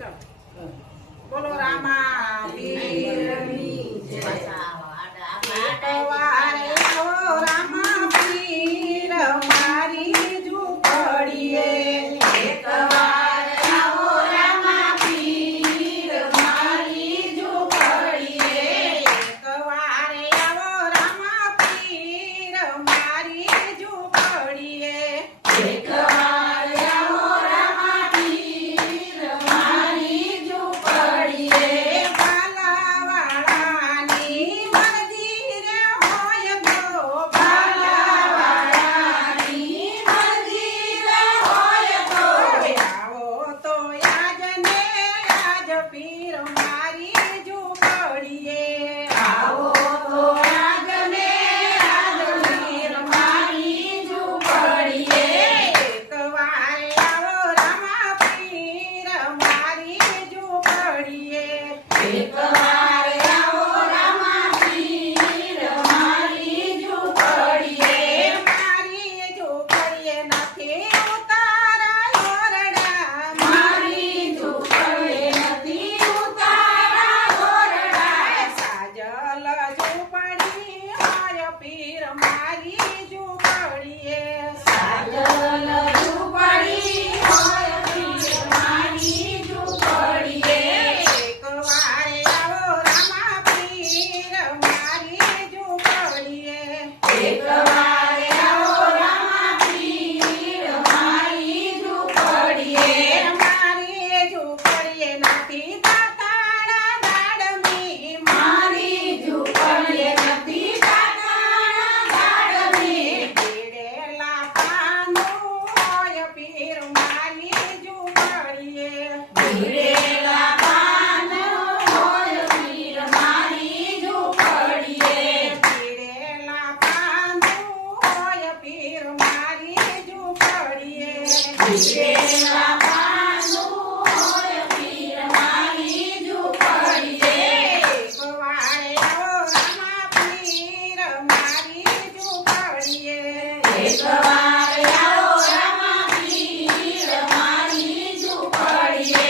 બોલો રામા પીરની જય એક વાર આવો રામા પીર મારી ઝૂંપડીએ એક વાર આવો રામા પીર મારી ઝૂંપડીએ એક વાર આવો રામા પીર મારી ઝૂંપડીએ એક વાર આવો રામા પીર મારી ઝૂંપડીએ ભાલાવાળાની મરજી રે હોય તો ભાલાવાળાની મરજી રે હોય તો આવો તો યાજને યાજ પીર મારી ઝૂંપડીએ આવો તો યાજને યાજ પીર મારી ઝૂંપડીએ એક વાર આવો રામા પીર મારી ઝૂંપડીએ એક વાર આવો રામા પીર મારી ઝૂંપડીએ મારી ઝૂંપડીએ નથી ઉતારા ઓરડા મારી ઝૂંપડીએ નથી ઉતારા ઓરડા સાજલ ઝૂંપડી હોય પીર મારી ઝૂંપડીએ સાજલ ઝૂંપડી હોય પીર મારી ઝૂંપડીએ એક વાર આવો રામા પીર મારી ઝૂંપડીએ એક વાર આવો રામા પીર મારી ઝૂંપડીએ મારી ઝૂંપડીએ નથી દાતાળા દાડમી મારી ઝૂંપડીએ નથી દાતાળા દાડમી ભીડેલા પાનું હોય પીર મારી ઝૂંપડીએ ભીડેલા પાનું હોય પીર મારી ઝૂંપડીએ ભીડેલા પાનું હોય પીર મારી ઝૂંપડીએ ભીડેલા પાનું હોય પીર મારી ઝૂંપડીએ એક વાર આવો રામા પીર મારી ઝૂંપડીએ એક વાર આવો રામા પીર મારી ઝૂંપડીએ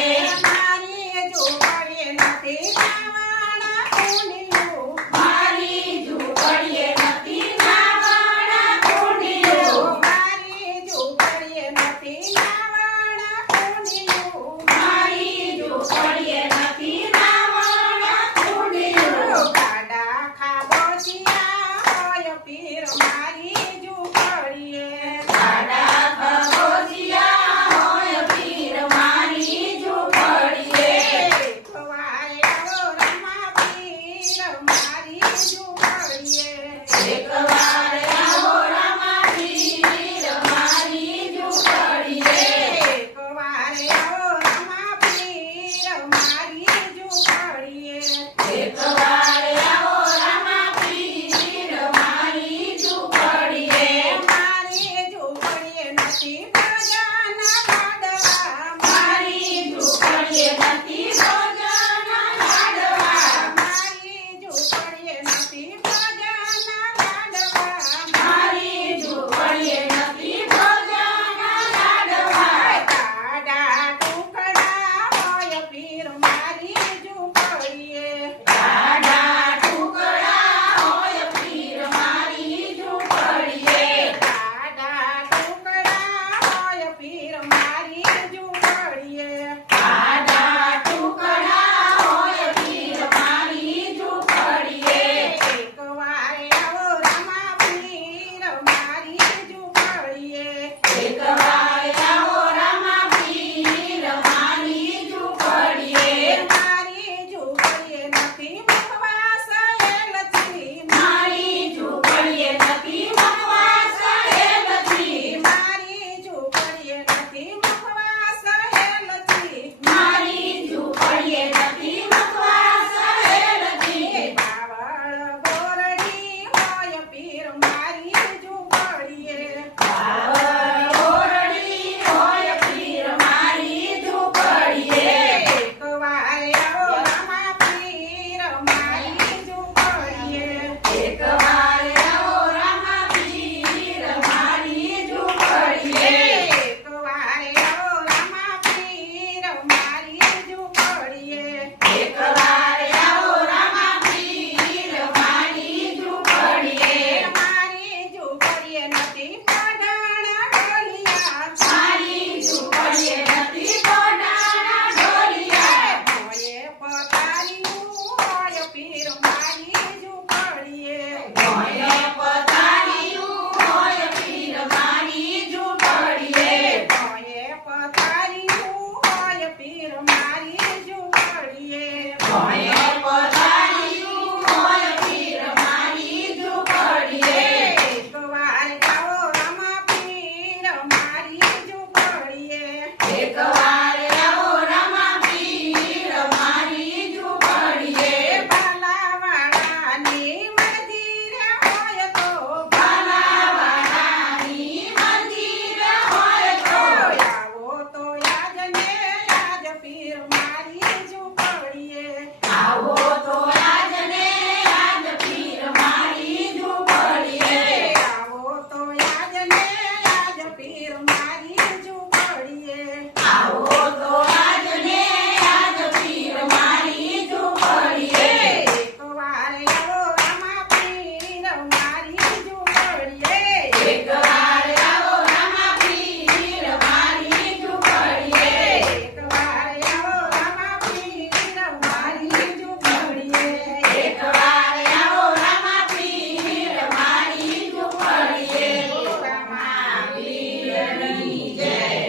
હોય